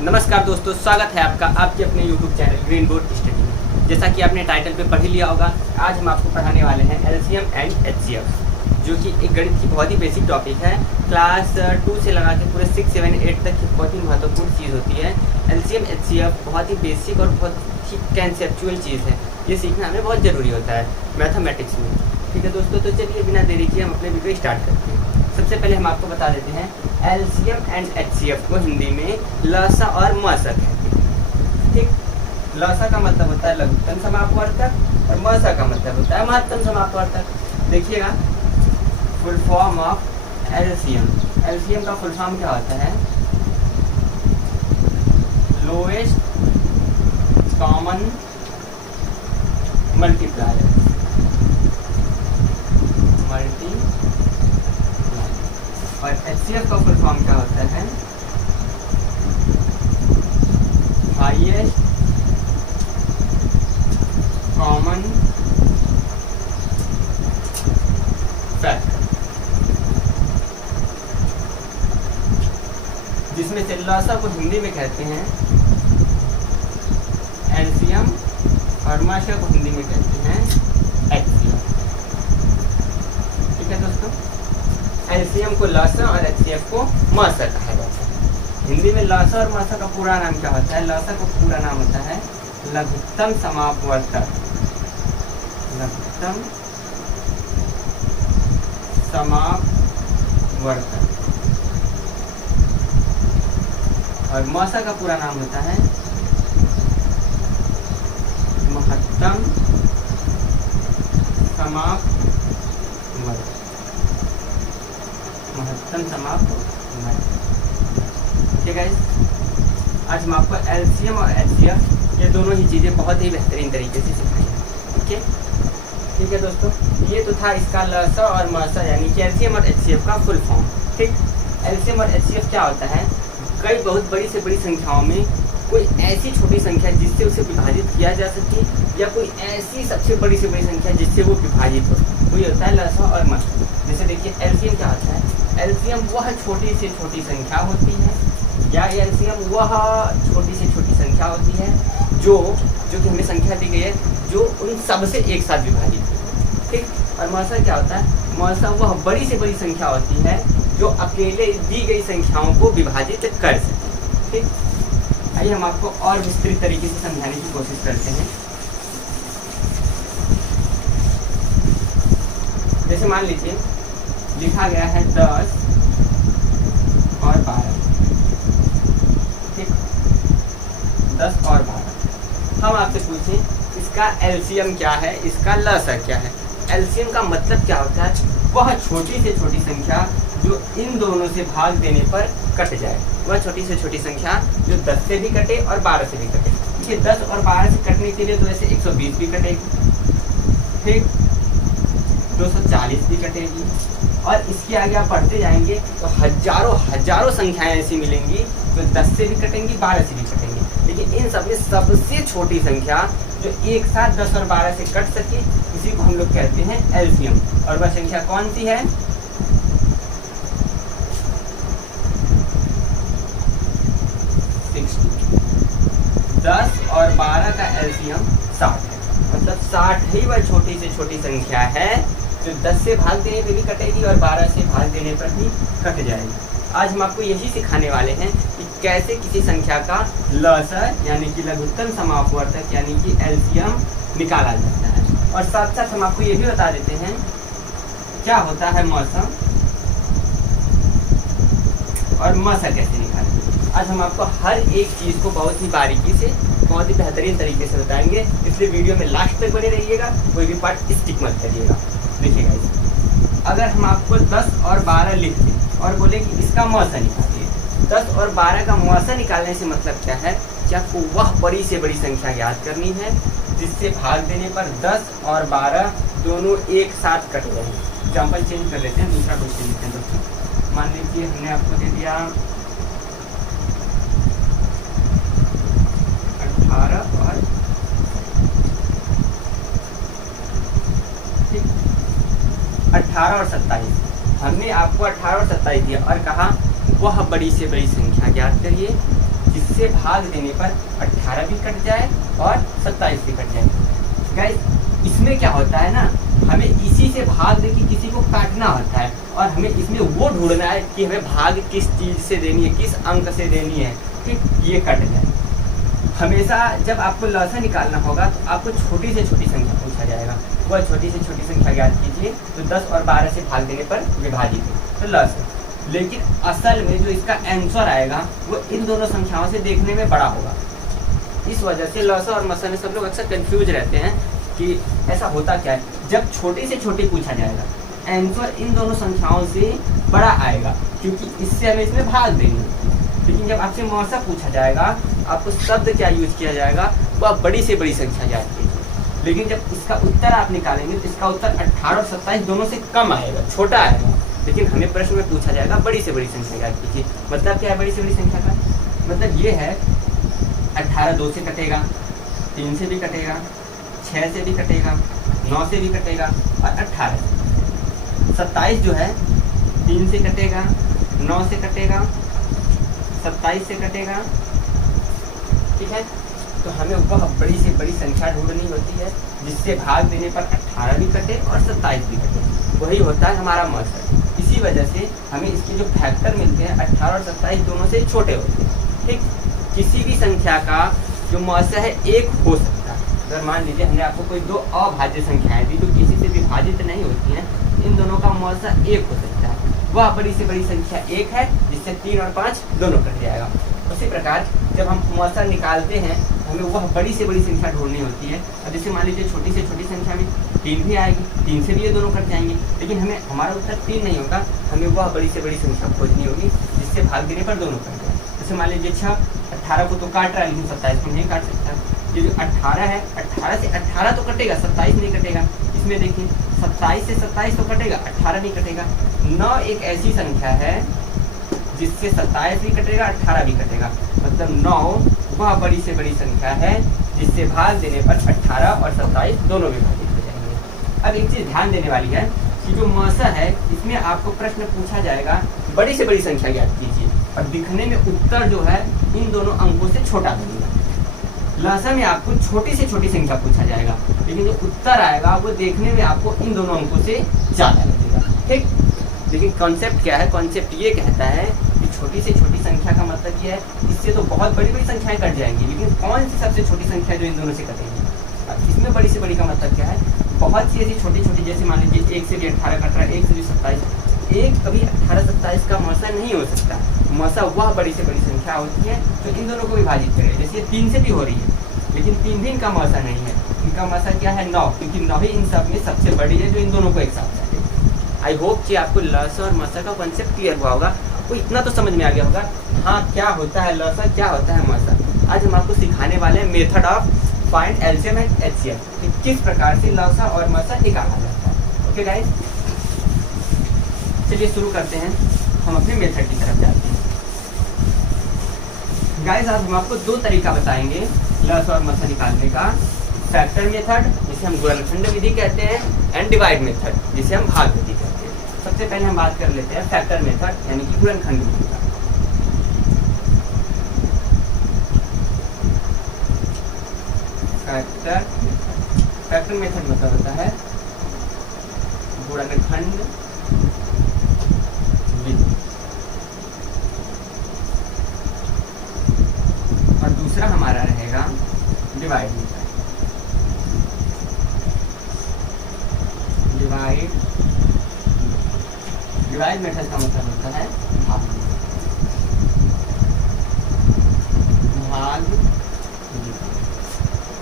नमस्कार दोस्तों, स्वागत है आपका आपके अपने YouTube channel green board study में। जैसा कि आपने टाइटल पे पढ़ ही लिया होगा, आज हम आपको पढ़ाने वाले हैं एलसीएम एंड एचसीएफ, जो कि एक गणित की बहुत ही बेसिक टॉपिक है। क्लास 2 से लगा के पूरे 6, 7, 8 तक की बहुत ही महत्वपूर्ण चीज़ होती है। एलसीएम एचसीएफ बहुत ही बेसिक और बहुत ही कंसेप्चुअल चीज़ है। ये सीखना हमें बहुत ज़रूरी होता है मैथमेटिक्स में। ठीक है दोस्तों, तो चलिए बिना देरी किए हम अपने वीडियो स्टार्ट करते हैं। सबसे पहले हम आपको बता देते हैं एलसीएम एंड एचसीएफ को हिंदी में लसा और मसा कहते हैं। ठीक, लसा का मतलब होता है लघुत्तम समापवर्तक और मसा का मतलब होता है महत्तम समापवर्तक। देखिएगा, full form of LCM. LCM का फुल फॉर्म क्या होता है? Lowest common multiplier. और एचसीएफ का फुल फॉर्म क्या होता है? हाईएस्ट कॉमन फैक्टर, जिसमें से लसा को हिंदी में कहते हैं एलसीएम और मसा को हिंदी में कहते हैं एचसीएफ। ठीक है दोस्तों, एलसीएम को लसा और एचसीएफ को मसा कहा जाता है। हिंदी में लसा और मसा का पूरा नाम क्या होता है? लसा का पूरा नाम होता है लघुत्तम समापवर्तक। लघुत्तम समापवर्तक। और मसा का पूरा नाम होता है महत्तम समापवर्तक। महत्तम समापवर्तक। ठीक है, आज हम आपको एलसीएम और एचसीएफ ये दोनों ही चीज़ें बहुत ही बेहतरीन तरीके से सिखाएंगे। ओके, ठीक है दोस्तों, ये तो था इसका लसा और मसा यानी कि एलसीएम और एचसीएफ का फुल फॉर्म। ठीक, एलसीएम और एचसीएफ क्या होता है? कई बहुत बड़ी से बड़ी संख्याओं में कोई ऐसी छोटी संख्या जिससे उसे विभाजित किया जा सके, या कोई ऐसी सबसे बड़ी से बड़ी संख्या जिससे वो विभाजित हो, वही होता है लसा और मसा। जैसे देखिए, एलसीएम क्या होता है? एलसीएम वह छोटी से छोटी संख्या होती है, या एलसीएम वह छोटी से छोटी संख्या होती है जो कि हमें संख्या दी गई है जो उन सब से एक साथ विभाजित हो। ठीक, और मसा क्या होता है? मसा वह बड़ी से बड़ी संख्या होती है जो अकेले दी गई संख्याओं को विभाजित कर सके। ठीक, आइए हम आपको और विस्तृत तरीके से समझाने की कोशिश करते हैं। जैसे मान लीजिए लिखा गया है 10 और 12। ठीक, 10 और 12। हम आपसे पूछें इसका एलसीएम क्या है, इसका लसा क्या है? एलसीएम का मतलब क्या होता है? वह छोटी से छोटी संख्या जो इन दोनों से भाग देने पर कट जाए। वह छोटी से छोटी संख्या जो 10 से भी कटे और 12 से भी कटे। देखिए, 10 और 12 से कटने के लिए तो ऐसे 120 भी कटेगी, ठीक, 240 भी कटेगी, और इसके आगे आप बढ़ते जाएंगे तो हजारों संख्याएं ऐसी मिलेंगी जो 10 से भी कटेंगी, 12 से भी कटेंगी। लेकिन इन सब में सबसे छोटी संख्या जो एक साथ 10 और 12 से कट सके, उसी को हम लोग कहते हैं एलसीएम। और वह संख्या कौन सी है? 10 और 12 का एलसीएम 60 है। मतलब 60 ही वह छोटी से छोटी संख्या है जो 10 से भाग देने पे भी कटेगी और 12 से भाग देने पर भी कट जाएगी। आज हम आपको यही सिखाने वाले हैं कि कैसे किसी संख्या का लसा यानी कि लघुत्तम समापवर्तक यानी कि एलसीएम निकाला जाता है। और साथ साथ हम आपको ये भी बता देते हैं क्या होता है मसा और मसा कैसे निकालें। आज हम आपको हर एक चीज़ को बहुत ही बारीकी से, बहुत ही बेहतरीन तरीके से बताएंगे, इसलिए वीडियो में लास्ट तक बने रहिएगा, कोई भी पार्ट स्किप मत करिएगा। देखिएगा, अगर हम आपको 10 और 12 लिख दें और बोले कि इसका मसा निकालिए, 10 और 12 का मसा निकालने से मतलब क्या है कि आपको वह बड़ी से बड़ी संख्या याद करनी है जिससे भाग देने पर 10 और 12 दोनों एक साथ कट जाएंगे। एग्जाम्पल चेंज कर लेते हैं, दूसरा क्वेश्चन लिखते हैं दोस्तों। मान लीजिए हमने आपको दे दिया 18 और 18 और 27। हमने आपको 18 और 27 दिया और कहा वह बड़ी से बड़ी संख्या ज्ञात करिए जिससे भाग देने पर 18 भी कट जाए और 27 भी कट जाए। गाइस इसमें क्या होता है ना, हमें इसी से भाग दे के किसी को काटना होता है और हमें इसमें वो ढूंढना है कि हमें भाग किस चीज़ से देनी है, किस अंक से देनी है कि ये कट जाए। हमेशा जब आपको लसा निकालना होगा तो आपको छोटी से छोटी संख्या पूछा जाएगा, वह छोटी से छोटी संख्या ज्ञात कीजिए तो 10 और 12 से भाग देने पर विभाजित है तो लस। लेकिन असल में जो इसका आंसर आएगा वो इन दोनों संख्याओं से देखने में बड़ा होगा। इस वजह से लसा और मसा में सब लोग अक्सर कंफ्यूज रहते हैं कि ऐसा होता क्या है। जब छोटी से छोटी पूछा जाएगा आंसर इन दोनों संख्याओं से बड़ा आएगा क्योंकि इससे हमें इसमें भाग देनी होती है। लेकिन जब आपसे मौसा पूछा जाएगा आपको शब्द क्या यूज किया जाएगा, वह बड़ी से बड़ी संख्या याद कीजिए। लेकिन जब इसका उत्तर आप निकालेंगे तो इसका उत्तर 18 और 27 दोनों से कम आएगा, छोटा आएगा। लेकिन हमें प्रश्न में पूछा जाएगा बड़ी से बड़ी संख्या याद कीजिए। मतलब क्या है बड़ी से बड़ी संख्या का मतलब ये है 18 2 से कटेगा, 3 से भी कटेगा, 6 से भी कटेगा, 9 से भी कटेगा और 18 से। 27 जो है 3 से कटेगा, 9 से कटेगा, 27 से कटेगा। ठीक है, तो हमें वह बड़ी से बड़ी संख्या ढूंढनी होती है जिससे भाग देने पर 18 भी कटे और 27 भी कटे, वही होता है हमारा मौसा। इसी वजह से हमें इसके जो फैक्टर मिलते हैं 18 और 27 दोनों से छोटे होते हैं। ठीक, किसी भी संख्या का जो मौसा है एक हो सकता है। अगर मान लीजिए हमने आपको कोई दो अभाज्य संख्याएं दी जो किसी से विभाजित नहीं होती हैं, इन दोनों का मौसा एक हो सकता है, वह बड़ी से बड़ी संख्या एक है जिससे 3 और 5 दोनों कट जाएगा। उसी प्रकार जब हम मौसा निकालते हैं हमें वह बड़ी से बड़ी संख्या ढूंढनी होती है। अब जैसे मान लीजिए छोटी से छोटी संख्या में 3 भी आएगी, 3 से भी ये दोनों कट जाएंगे, लेकिन हमें हमारा उत्तर 3 नहीं होगा, हमें वह बड़ी से बड़ी संख्या खोजनी होगी जिससे भाग देने पर दोनों कट जाए। जैसे मान लीजिए 6, 18 को तो काट रहा है लेकिन 27 को नहीं काट सकता। ये जो 18 है 18 से 18 तो कटेगा, 27 नहीं कटेगा। इसमें देखिए 27 से 27 तो कटेगा, 18 नहीं कटेगा। 9 एक ऐसी संख्या है जिससे 27 भी कटेगा, 18 भी कटेगा। मतलब 9 वह बड़ी से बड़ी संख्या है जिससे भाग देने पर 18 और 27 दोनों विभाजित हो जाएंगे। अब एक चीज़ ध्यान देने वाली है कि जो मौसा है इसमें आपको प्रश्न पूछा जाएगा बड़ी से बड़ी संख्या ज्ञात कीजिए और दिखने में उत्तर जो है इन दोनों अंकों से छोटा बनेगा। लसा में आपको छोटी से छोटी संख्या पूछा जाएगा लेकिन जो उत्तर आएगा वो देखने में आपको इन दोनों अंकों से ज़्यादा लगेगा। ठीक, लेकिन कॉन्सेप्ट क्या है, कॉन्सेप्ट ये कहता है कि छोटी से छोटी संख्या का मतलब ये है इससे तो बहुत बड़ी बड़ी संख्याएं कट जाएंगी, लेकिन कौन सी सबसे छोटी संख्या जो इन दोनों से कटेगी। इसमें बड़ी से बड़ी का मतलब क्या है, बहुत सी ऐसी छोटी छोटी, जैसे मान लीजिए 1 से भी 18 कट रहा है, 1 से भी 27, एक कभी 18-27 का मौसा नहीं हो सकता। मौसा वह बड़ी से बड़ी संख्या होती है जो इन दोनों को विभाजित करे। जैसे 3 से भी हो रही है लेकिन 3 भी इनका मौसा नहीं है, इनका मौसा क्या है 9, क्योंकि 9 ही इन सब में सबसे बड़ी है जो इन दोनों को एक साथ है। आई होप कि आपको लसा और मसा का कॉन्सेप्ट क्लियर हुआ होगा, आपको इतना तो समझ में आ गया होगा हाँ क्या होता है लसा, क्या होता है मसा। आज हम आपको सिखाने वाले हैं method of find LCM and HCF, कि किस प्रकार से लसा और मसा निकाला जाता है। ओके गाइस, चलिए शुरू करते हैं, हम अपने मेथड की तरफ जाते हैं। गाइस आज हम आपको 2 तरीका बताएंगे लसा और मसा निकालने का, फैक्टर मेथड जिसे हम गुणनखंड विधि कहते हैं एंड डिवाइड मेथड जिसे हम भाग विधि कहते हैं। सबसे पहले हम बात कर लेते हैं फैक्टर मेथड यानी कि गुणनखंड विधि का। फैक्टर मेथड मतलब होता है गुणनखंड विधि और दूसरा हमारा रहेगा डिवाइड मेथड। डिवाइड मेथड का मतलब होता है भाग।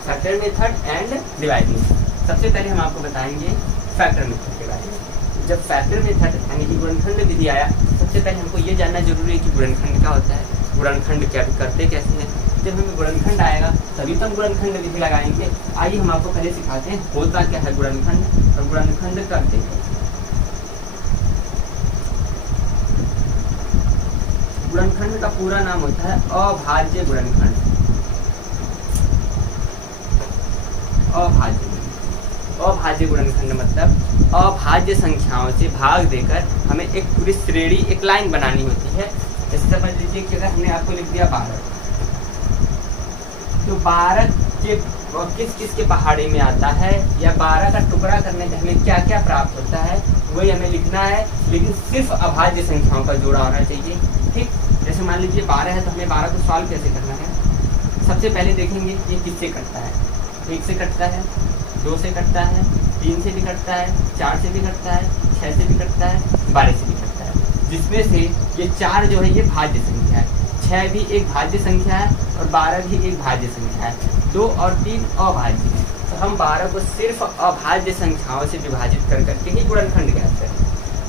Factor method and divide method. सबसे पहले हम आपको बताएंगे फैक्टर मेथड के बारे में। जब फैक्टर मेथड यानी कि गुणनखंड विधि आया, सबसे पहले हमको ये जानना जरूरी है कि गुणनखंड क्या होता है, गुणनखंड क्या करते कैसे हैं। जब हमें गुणनखंड आएगा तभी तो हम गुणनखंड विधि लगाएंगे। आइए हम आपको पहले सिखाते हैं होता क्या है गुणनखंड और गुणनखंड करते हैं। गुणनखंड का पूरा नाम होता है अभाज्य गुणनखंड। अभाज्य गुणनखंड मतलब अभाज्य संख्याओं से भाग देकर हमें एक पूरी श्रेणी, एक लाइन बनानी होती है जैसे समझ लीजिए कि अगर हमने आपको लिख दिया 12, तो 12 के किस किस के पहाड़ी में आता है, या 12 का टुकड़ा करने से हमें क्या क्या प्राप्त होता है, वही हमें लिखना है। लेकिन सिर्फ अभाज्य संख्याओं का जोड़ा होना चाहिए। ठीक, जैसे मान लीजिए 12 है, तो हमें 12 को सॉल्व कैसे करना है। सबसे पहले देखेंगे ये किससे कटता है। 1 से कटता है, 2 से कटता है, 3 से भी कटता है, 4 से भी कटता है, 6 से भी कटता है, 12 से भी कटता है। जिसमें से ये 4 जो है ये भाज्य संख्या है, 6 भी एक भाज्य संख्या है और 12 भी एक भाज्य संख्या है। 2 और 3 अभाज्य है। तो हम 12 को सिर्फ अभाज्य संख्याओं से विभाजित कर करके ही गुणनखंड ज्ञात करें।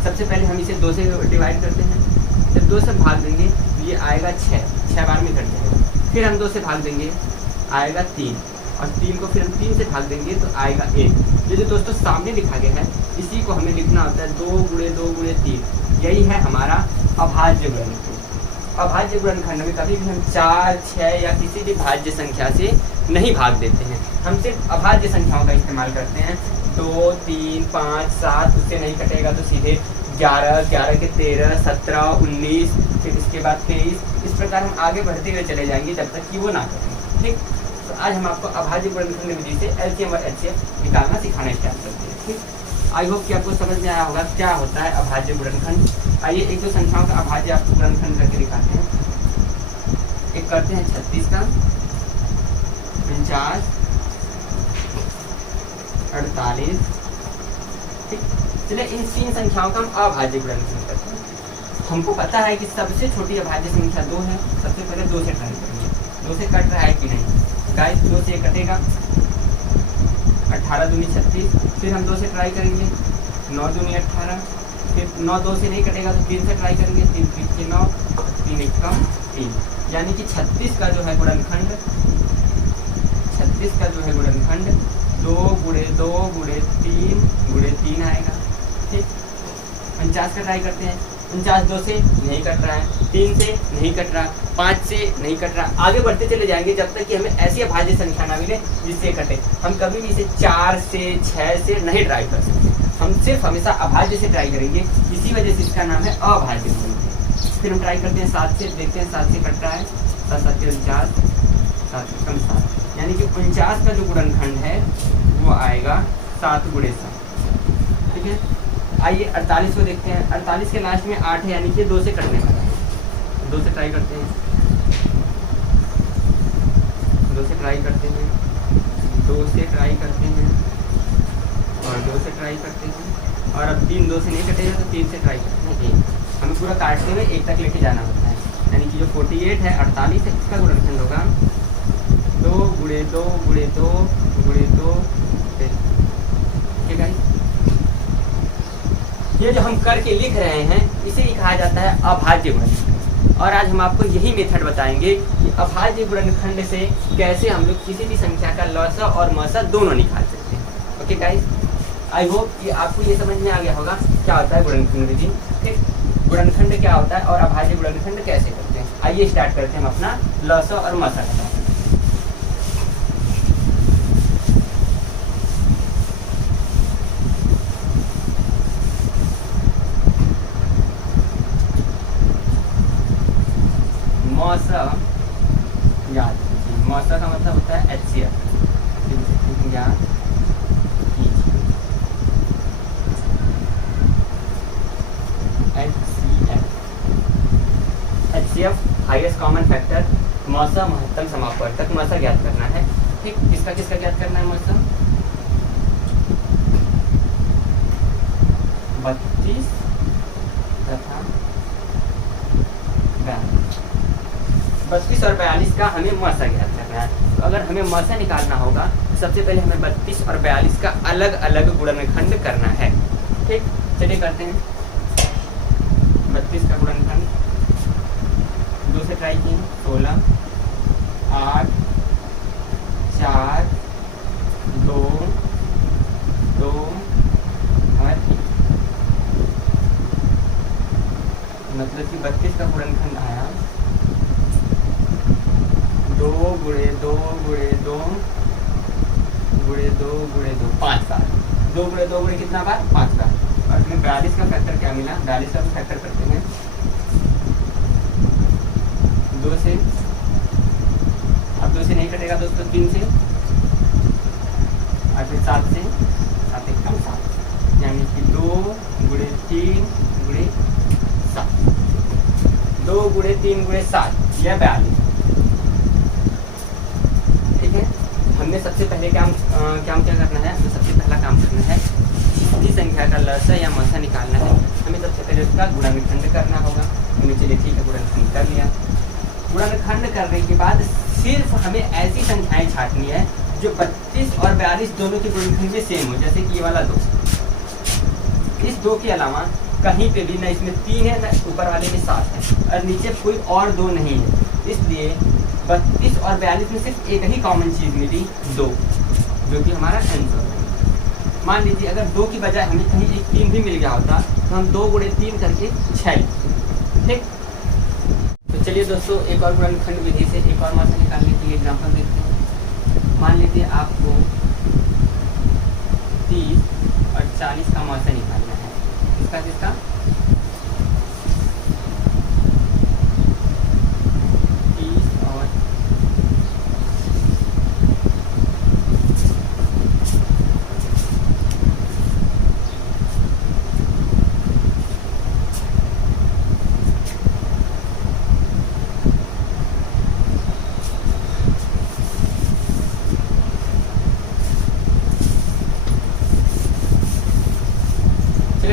सबसे पहले हम इसे 2 से डिवाइड करते हैं। जब 2 से भाग देंगे ये आएगा 6 बार में कट जाएगा। फिर हम 2 से भाग देंगे आएगा 3, और 3 को फिर हम 3 से भाग देंगे तो आएगा 1। ये जो दोस्तों सामने लिखा गया है इसी को हमें लिखना होता है 2 × 2 × 3। यही है हमारा अभाज्य गुणनखंड। अभाज्य गुणनखंड में कभी भी हम 4, 6 या किसी भी भाज्य संख्या से नहीं भाग देते हैं। हम सिर्फ अभाज्य संख्याओं का इस्तेमाल करते हैं। 2, 3, 5, 7 उससे नहीं कटेगा तो सीधे 11, 11 के 13, 17, 19, फिर इसके बाद 23। इस प्रकार हम आगे बढ़ते हुए चले जाएंगे जब तक कि वो ना कटें। ठीक, तो आज हम आपको अभाज्य गुणनखंड विधि से एलसीएम और एचसीएफ निकालना सिखाना स्टार्ट करते हैं। ठीक, आई होप कि आपको समझ में आया होगा क्या होता है अभाज्य गुणनखंड। आइए एक दो संख्याओं का अभाज्य आपको गुणनखंड करके दिखाते हैं। एक करते हैं 36 का, 49, 48। ठीक, चलिए इन 3 संख्याओं का हम अभाज्य गुणनखंड करते हैं। हमको पता है कि सबसे छोटी अभाज्य संख्या 2 है। सबसे पहले 2 से ट्राई करेंगे, 2 से कट रहा है कि नहीं। गाइस 2 से कटेगा, 18 दूनी 36। फिर हम 2 से ट्राई करेंगे, 9 दूनी 18। फिर 9 2 से नहीं कटेगा तो 3 से ट्राई करेंगे, 3 3 के 9, 3 1 का 3। यानी कि 36 का जो है गुणनखंड, 36 का जो है गुणनखंड 2 × 2 × 3 × 3 आएगा। ठीक, 49 का ट्राई करते हैं। 49 2 से नहीं कट रहा है, 3 से नहीं कट रहा, 5 से नहीं कट रहा। आगे बढ़ते चले जाएंगे जब तक कि हमें ऐसी अभाज्य संख्या ना मिले जिससे कटे। हम कभी भी इसे 4 से 6 से नहीं ट्राई कर सकते। हम सिर्फ हमेशा अभाज्य से ट्राई करेंगे, इसी वजह से इसका नाम है अभाज्य गुणनखंड। फिर हम ट्राई करते हैं 7 से, देखते हैं 7 से कट रहा है, 7 7 के 49, 7 कम 7। यानी कि 49 का जो गुणनखंड है वो आएगा 7 × 7। ठीक है, आइए 48 को देखते हैं। 48 के लास्ट में 8 है, यानी कि 2 से कटने वाला है। 2 से ट्राई करते हैं, 2 से ट्राई करते हैं, 2 से ट्राई करते हैं और 2 से ट्राई करते हैं। और अब 3 2 से नहीं कटेगा तो 3 से ट्राई करते हैं 1। हमें पूरा काटते हुए 1 तक लेके जाना होता है। यानी कि जो 48 है 48 है, इसका गुणनखंड होगा 2 × 2 × 2 × 2। ठीक है, ये जो हम करके लिख रहे हैं इसे ही कहा जाता है अभाज्य गुणनखंड। और आज हम आपको यही मेथड बताएंगे कि अभाज्य गुणनखंड से कैसे हम लोग किसी भी संख्या का लसा और मसा दोनों निकाल सकते हैं। ओके गाइस, आई होप कि आपको ये समझ में आ गया होगा क्या होता है गुणनखंड विधि। ठीक, गुणनखंड क्या होता है और अभाज्य गुणनखंड कैसे करते हैं। आइए स्टार्ट करते हैं हम अपना लसा और मसा का। मौसा याद कीजिए, मौसा का मतलब होता है एचसीएफ। याद कीजिए, एचसीएफ हाईएस्ट कॉमन फैक्टर, मौसा महत्तम समापवर्तक। मौसा ज्ञात करना है। ठीक, किसका किसका ज्ञात करना है मौसा? 32 तथा 32 और 42 का हमें मौसा ज्ञात करना है। तो अगर हमें मौसा निकालना होगा तो सबसे पहले हमें 32 और 42 का अलग अलग गुणनखंड करना है। ठीक, चलिए करते हैं। 32 का गुणनखंड 2 से ट्राई किए, 16, 8, 4, 2, 2 और 1। मतलब कि 32 का गुणनखंड आया 2 × 2 × 2 × 2 × 2 5 बार। 2 × 2 × कितना बार? 5 बार। और हमें 42 का फैक्टर क्या मिला? 42 का फैक्टर करते हैं 2 से, अब 2 से नहीं कटेगा दोस्तों, 3 से, और फिर 7 से, 7 एक कम 7, यानी कि 2 गुणे 3 गुणे 7, 2 गुणे 3 गुणे 7, यह 42। ठीक है, हमने सबसे पहले क्या करना है, हमें सबसे पहला काम करना है, जिसकी संख्या का लसा या मसा निकालना है, हमें सबसे पहले उसका गुणनखंड करना होगा। हमने चलिए ठीक है गुणनखंड कर लिया। गुणनखंड करने के बाद सिर्फ हमें ऐसी संख्याएं छांटनी है जो 32 और 42 दोनों के गुणनखंड में सेम हो, जैसे कि ये वाला 2। इस 2 के अलावा कहीं पे भी ना इसमें 3 है, ना ऊपर वाले में 7 है, और नीचे कोई और 2 नहीं है। इसलिए 32 और 42 में सिर्फ एक ही कॉमन चीज़ मिली, 2, जो कि हमारा आंसर है। मान लीजिए अगर 2 की बजाय हमें कहीं एक 3 भी मिल गया होता तो हम 2 गुणे 3 करके 6। ठीक, तो चलिए दोस्तों एक और गुणनखंड विधि से एक और मात्रा निकालने के लिए एग्जाम्पल देखते हैं। मान लीजिए आपको 30 और 40 का मात्रा निकालना है, इसका किसका, 30 और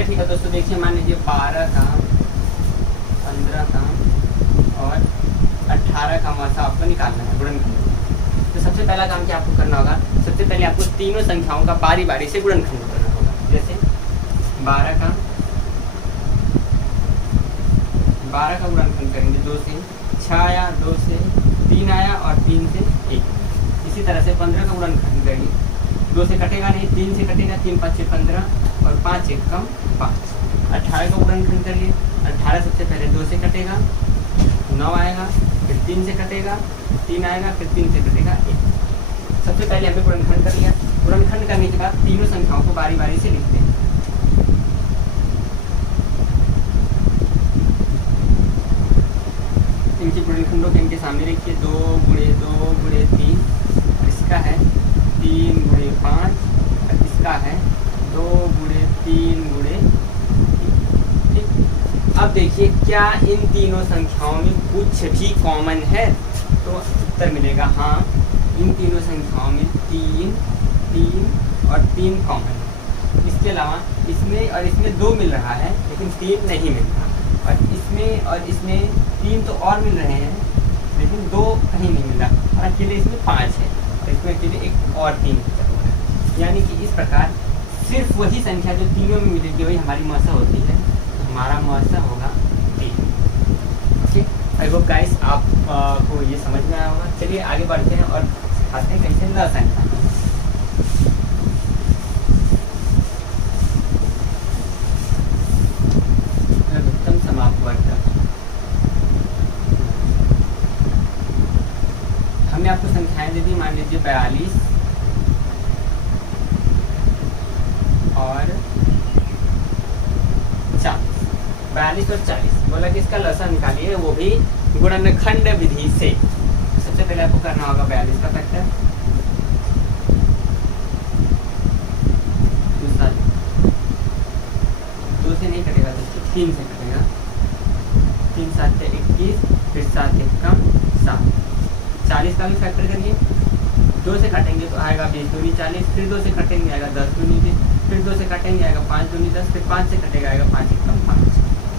ठीक है दोस्तों, देखिए मान लीजिए 12 का, 15 का और 18 का मात्रा आपको निकालना है गुणनखंड। तो सबसे पहला काम क्या आपको करना होगा, सबसे पहले आपको तीनों संख्याओं का बारी बारी से गुणनखंड करना होगा। जैसे 12 का गुणनखंड करेंगे, 2 से 6 आया, 2 से 3 आया और 3 से 1। इसी तरह से 15 का गुणनखंड करेंगे, 2 से कटेगा नहीं, 3 से कटेगा, 3 5 6 15 और 5 1 कम 5। 18 का गुणनखंड करिए, 18 सबसे पहले 2 से कटेगा, 9 आएगा, फिर 3 से कटेगा, 3 आएगा, फिर 3 से कटेगा 1। सबसे पहले हमने गुणनखंड कर लिया। गुणनखंड करने के बाद तीनों संख्याओं को बारी बारी से लिखते हैं। इनके गुणनखंडों के इनके सामने लिखिए, 2 गुणे 2 गुणे 3, इसका है 3 गुणे 5, और इसका है 2 गुणे 3 गुणे 3। ठीक, अब देखिए क्या इन तीनों संख्याओं में कुछ भी कॉमन है, तो उत्तर मिलेगा हाँ, इन तीनों संख्याओं में 3 3 और 3 कॉमन है। इसके अलावा इसमें और इसमें 2 मिल रहा है, लेकिन 3 नहीं मिल रहा, और इसमें 3 तो और मिल रहे हैं, लेकिन 2 कहीं नहीं मिल रहा, और अकेले इसमें 5 है, और इसमें अकेले एक और 3 हो रहा है। यानी कि इस प्रकार सिर्फ वही संख्या जो तीनों में मिलेगी वही हमारी मौसा होती है, तो हमारा मौसा होगा 3। ठीक, आई होप गाइस आपको ये समझ में आया होगा। चलिए आगे बढ़ते हैं और सिखाते हैं कैसे लसा निकालना है। लघुत्तम समापवर्धक, हमने आपको संख्याएं दे दी, मान लीजिए 42 और 40, 42 और 40 बोला कि इसका लसा निकालिए, वो भी गुणनखंड विधि से। सबसे पहले आपको करना होगा 42 का फैक्टर, दूसरा 2 से नहीं कटेगा दोस्तों, 3 से कटेगा, 3 7 21, फिर 7 1 कम 7। 40 का भी फैक्टर करिए, 2 से काटेंगे तो आएगा 20 दूनी 40, फिर 2 से कटेंगे आएगा 10 दूनी 20, फिर 2 से काटेंगे आएगा 5 दूनी 10, फिर 5 से कटेगा आएगा 5 1 कम 5।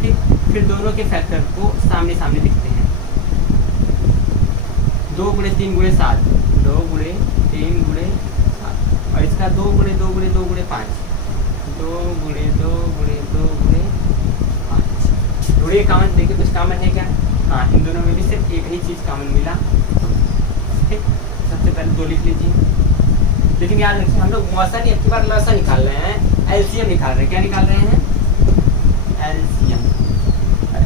ठीक, फिर दोनों के फैक्टर को सामने सामने लिखते हैं। 2 गुणे 3 गुणे 7, 2 गुणे 3 गुणे 7, और इसका 2 गुणे 2 गुणे 2 गुणे 5, 2 गुणे 2 गुणे 2 गुणे 5। थोड़ी कॉमन देखिए, कुछ कॉमन है क्या, हाँ, इन दोनों में भी सिर्फ एक ही चीज़ कॉमन मिला। ठीक, सबसे पहले 2 लिख लीजिए, लेकिन याद रखिए हम लोग मौसा नहीं, अब की बार लसा निकाल रहे हैं, एलसीएम निकाल रहे हैं। क्या निकाल रहे हैं, एलसीएम।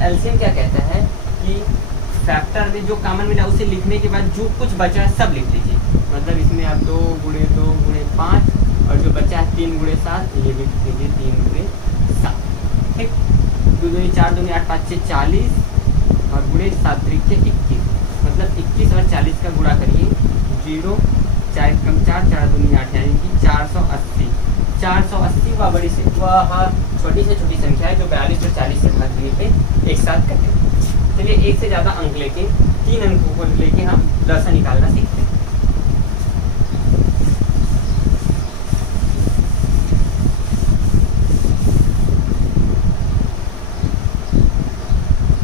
एलसीएम क्या कहता है कि फैक्टर में जो कॉमन मिला उसे लिखने के बाद जो कुछ बचा है सब लिख लीजिए। मतलब इसमें आप 2 गुणे 2 गुणे 5, और जो बचा है 3 गुणे 7, ये भी लिख लीजिए 3 गुणे 7। ठीक, 2 दूनी 4 दूनी 8 5 6 40, और गुणे 7 3 21। मतलब 21 और 40 का गुणा करिए, 0 4 कम 4 4 दूनी 8 यानी कि 480। 480 वह बड़ी से वह छोटी से छोटी संख्या है जो 42 और 40 से भाग दिए पे एक साथ कटे। चलिए एक से ज़्यादा अंक लेके 3 अंकों को लेके हम लसा निकालना सीखते हैं।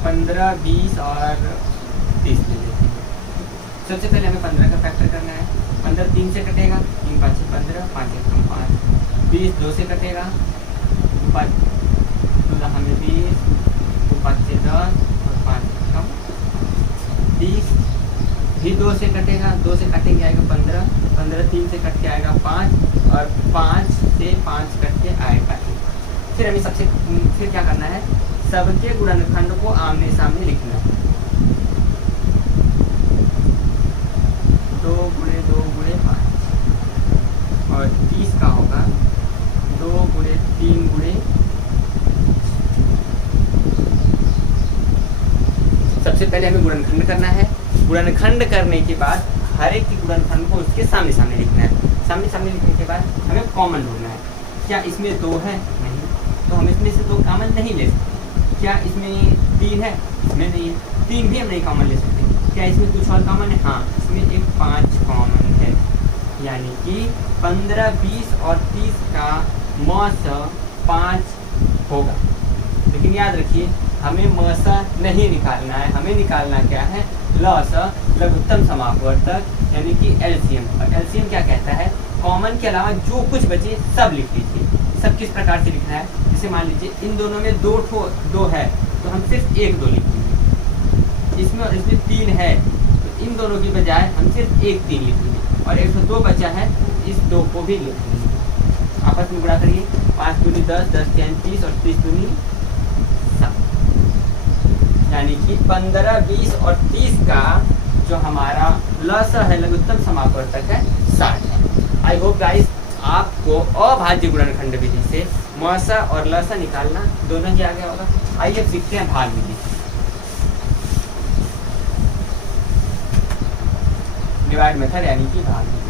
15, 20 और 30 ले लेते हैं। सबसे पहले हमें 15 का फैक्टर करना है। 15 3 से कटेगा, 3 5 6 15, 5 1 कम 5। 20 2 से कटेगा, 5 2 हमें 20, 2 5 6 10 और 5 कम 30। भी 2 से कटेगा, 2 से कटेंगे आएगा 15, 15 3 से कट के आएगा 5 और 5 से 5 कट के आएगा 1। फिर हमें फिर क्या करना है, सबके गुणनखंड को आमने सामने लिखना है। 2 गुणे 2 गुणे 5 और 30 का होगा 2 गुणे 3 गुणे। सबसे पहले हमें गुणनखंड करना है। गुणनखंड करने के बाद हर एक के गुणनखंड को उसके सामने सामने लिखना है। सामने सामने लिखने के बाद हमें कॉमन ढूंढना है। क्या इसमें 2 है? नहीं, तो हम इसमें से 2 कॉमन नहीं ले सकते। क्या इसमें 3 है? इसमें नहीं है, 3 भी हम नहीं कॉमन ले सकते। क्या इसमें कुछ और कॉमन है? हाँ, इसमें एक 5 कॉमन है, यानी कि 15, 20 और 30 का मौसा 5 होगा। लेकिन याद रखिए हमें मौसा नहीं निकालना है, हमें निकालना क्या है, लौसा लघुत्तम समापवर्तक यानी कि एलसीएम। और एलसीएम क्या कहता है, कॉमन के अलावा जो कुछ बचे सब लिख लीजिए। सब किस प्रकार से लिखना है, जैसे मान लीजिए इन दोनों में 2 है तो हम सिर्फ 1 2 लिखेंगे। इसमें और इसमें 3 है तो इन दोनों की बजाय हम सिर्फ 1 3 लिखेंगे। और 102 बचा है, इस 2 को भी लिखेंगे। आपस में गुणा करिए, 5 दूनी 10, 10 3 30 और 30 दूनी 7, यानी कि 15, 20 और 30 का जो हमारा लसा है लघुत्तम समापवर्तक है 60 है। आई होप गाइस आपको अभाज्य गुणनखंड विधि से मौसा और लसा निकालना दोनों ही आ गया होगा। आइए अब सीखते हैं भाग विधि। डिवाइड मेथड यानी कि भाग विधि।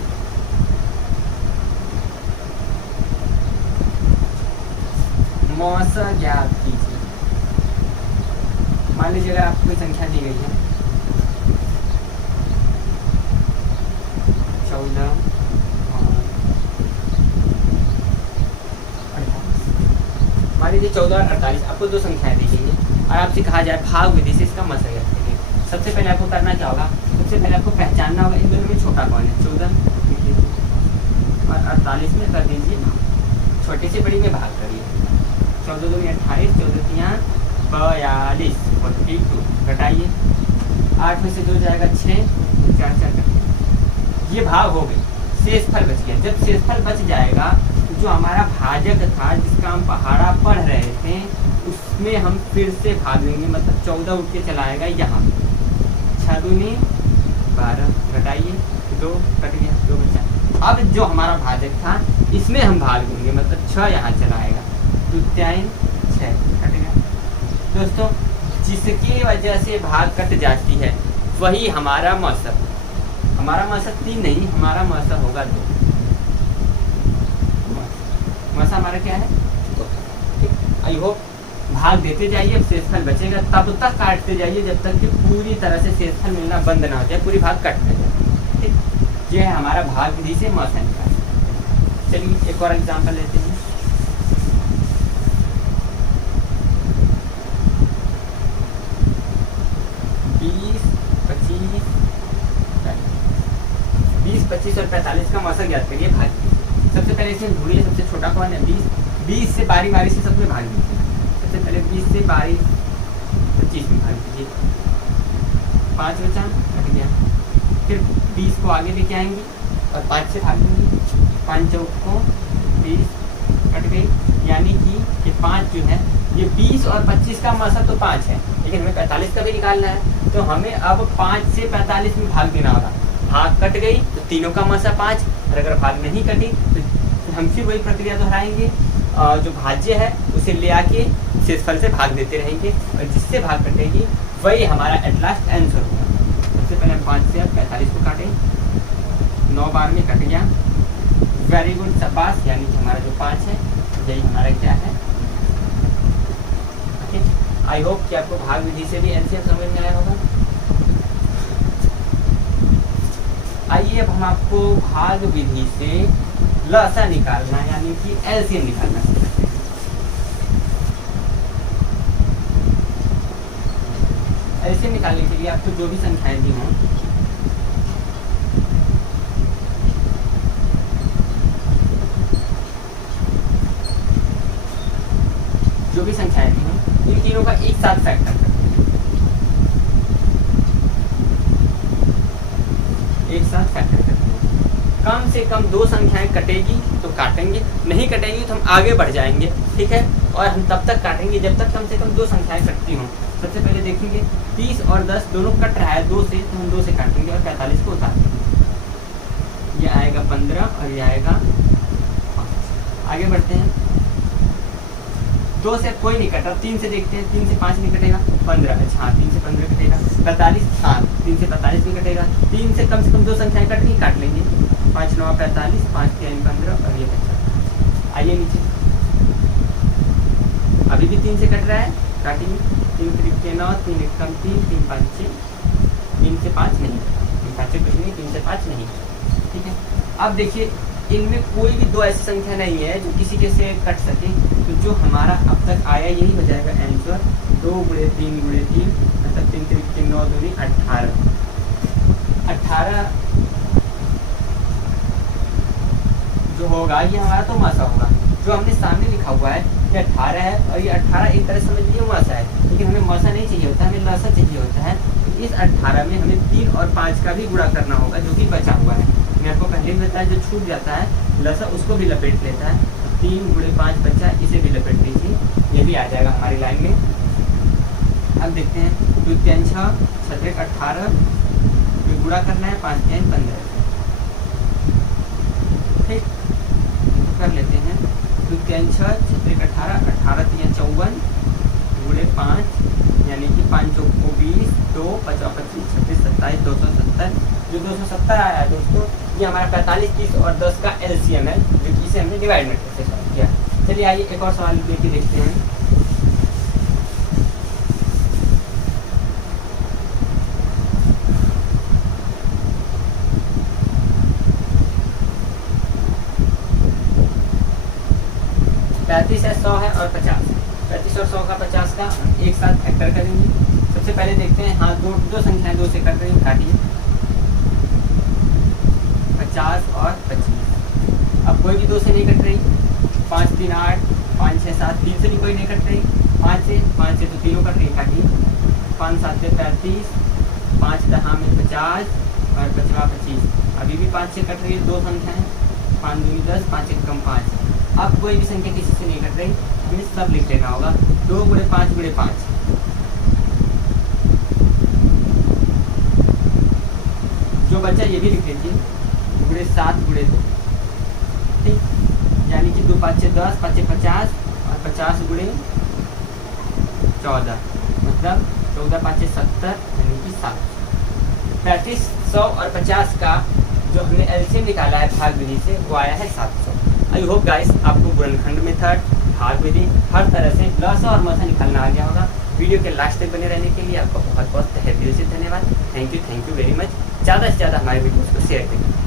मौसा ज्ञात कीजिए। मान लीजिए अगर आपको कोई संख्या दी गई है 14 मान लीजिए 14 और 48, आपको 2 संख्याएं दी गई है और आपसे कहा जाए भाग विधि से इसका मौसा ज्ञात करिए। सबसे पहले आपको करना क्या होगा, सबसे पहले आपको पहचानना होगा इन दोनों में छोटा कौन है। 14 और 48 में कर दीजिए, छोटे से बड़ी में भाग करिए। 14 दूनी 28, 14 तियाँ 42, 42 घटाइए, 8 में से 2 जाएगा 6, 4 4 कटिए। ये भाग हो गई, शेषफल बच गया। जब शेषफल बच जाएगा तो जो हमारा भाजक था जिसका हम पहाड़ा पढ़ रहे थे उसमें हम फिर से भाग देंगे, मतलब 14 उठ के चलाएगा यहाँ। 6 दूनी 12 घटाइए, 2 कट गया, 2 बचा। अब जो हमारा भाजक था इसमें हम भाग देंगे, मतलब 6 यहाँ चलाएगा, 2 3 6 कट गया। दोस्तों जिसकी वजह से भाग कट जाती है वही हमारा मौसा। हमारा मौसा 3 नहीं, हमारा मौसा होगा 2। मौसा हमारा क्या है, 2। आई होप भाग देते जाइए, अब शेषफल बचेगा तब तक काटते जाइए जब तक कि पूरी तरह से शेषफल मिलना बंद ना हो जाए, पूरी भाग कट ना जाए। ठीक, ये है हमारा भाग विधि से मौसा निकालना। चलिए एक और एग्जाम्पल लेते हैं। बीस 25 और 45 का मौसा ज्ञात करिए भाग विधि। सबसे पहले इसमें ढूंढिए सबसे छोटा कौन है, 20 से बारी बारी से सबमें भाग दीजिए। सबसे पहले 20 से बारी 25 में भाग दीजिए, 5 बचा कट गया। फिर 20 को आगे लेके आएंगे और 5 से भाग देंगे, 5 चौक को 20 कट गई, यानी कि ये 5 जो है ये 20 और 25 का मौसा तो 5 है, लेकिन हमें 45 का भी निकालना है। तो हमें अब 5 से 45 में भाग देना होगा। भाग कट गई तो तीनों का मौसा 5, और अगर भाग नहीं कटी तो हम फिर वही प्रक्रिया दोहराएंगे। जो भाज्य है उसे ले आके शेषफल से भाग देते रहेंगे और जिससे भाग कटेगी वही हमारा एट लास्ट आंसर होगा। सबसे पहले हम 5 से 45 को काटें, 9 बार में कट गया। वेरी गुड, शाबाश। यानी कि हमारा जो 5 है यही हमारा क्या है। आई होप कि आपको भाग विधि से भी एलसीएम समझ में आया होगा। आइए अब हम आपको भाग विधि से लसा निकालना यानी कि एलसीएम निकालना सिखाते हैं। एलसीएम निकालने के लिए आपको जो भी संख्याएं दी हों इन तीनों का एक साथ फैक्टर करते हैं, एक साथ फैक्टर करते हैं। कम से कम 2 संख्याएं कटेगी तो काटेंगे, नहीं कटेगी तो हम आगे बढ़ जाएंगे, ठीक है। और हम तब तक काटेंगे जब तक कम से कम 2 संख्याएं कटती हों। सबसे पहले देखेंगे 30 और 10 दोनों कट रहा है 2 से, तो हम 2 से काटेंगे और 45 को उतार देंगे। ये आएगा 15 और ये आएगा 5। आगे बढ़ते हैं। 2 से कोई नहीं कटा, 3 से देखते हैं। 3 से 5 नहीं कटेगा, 15। अच्छा हाँ, 3 से 15 कटेगा। 45, हाँ 3 से 45 नहीं कटेगा। 3 से कम 2 संख्याएं कट नहीं, काट लेंगे। 5 9 45, 5 3 15 और ये 50। आइए नीचे, अभी भी 3 से कट रहा है, काटिए। 3 3 9, 3 1 3, 3 5 6, 3 से 5 नहीं, 3 5 कुछ नहीं, 3 से 5 नहीं, ठीक है। अब देखिए इनमें कोई भी 2 ऐसी संख्या नहीं है जो किसी के से कट सके, तो जो हमारा अब तक आया यही हो जाएगा आंसर। 2 × 3 × 3 मतलब 3 3 3 9 2 18। 18 जो होगा ये हमारा तो मासा होगा। जो हमने सामने लिखा हुआ है ये 18 है और ये 18 एक तरह समझ लीजिए मासा है, लेकिन हमें मासा नहीं चाहिए होता, हमें लसा चाहिए होता है। तो इस 18 में हमें 3 और 5 का भी गुणा करना होगा जो कि बचा हुआ है। मैं आपको पहले भी बताया जो छूट जाता है लसा उसको भी लपेट लेता है। 3 × 5 बचा, इसे भी लपेट लीजिए, ये भी आ जाएगा हमारी लाइन में। अब देखते हैं 2 3 6 6 18 ये गुणा करना है, 5 3 15, ठीक कर लेते हैं। 2 3 6 6 18 18 3 54 × 5 यानी कि 5 चौक 20, 2 5 25 26 27 270। जो 270 आया है दोस्तों ये हमारा 45 30 और 10 का एलसीएम है, जो कि इसे हमने डिवाइड मेथड से सॉल्व किया। चलिए आइए एक और सवाल लेके देखते हैं। पैंतीस है, 100 है और 50 है। 35 और 100 का 50 का एक साथ फैक्टर करेंगे। सबसे पहले देखते हैं, हाँ दो संख्याएं 2 से कट रही, काटिए। 50 और 25। अब कोई भी 2 से नहीं कट रही। 5 3 8, 5 6 7, 3 से भी कोई नहीं कट रही। 5 से तो तीनों कट रही, काटिए। 5 7 से 35, 5 10 में 50 और 5 25। अभी भी 5 से कट रही है 2 संख्याएं, 5 2 10, 5 1 कम 5। अब कोई भी संख्या किसी से नहीं कट रही, हमें सब लिख लेना होगा। 2 × 5 × 5 जो बचा ये भी लिख लीजिए, × 7 × 2, ठीक। यानी कि 2 5 10, 5 50 और 50 × 14 मतलब 14 5 70 यानी कि 7। 35 100 और 50 का जो हमने एलसीएम निकाला है भाग विधि से वो आया है 700। आई होप गाइस आपको गुणनखंड मेथड, भाग विधि, हर तरह से लसा और मसा निकालना आ गया होगा। वीडियो के लास्ट तक बने रहने के लिए आपका बहुत बहुत तहे दिल से धन्यवाद। Thank you very much. ज़्यादा से ज़्यादा हमारे वीडियोज़ को शेयर करें।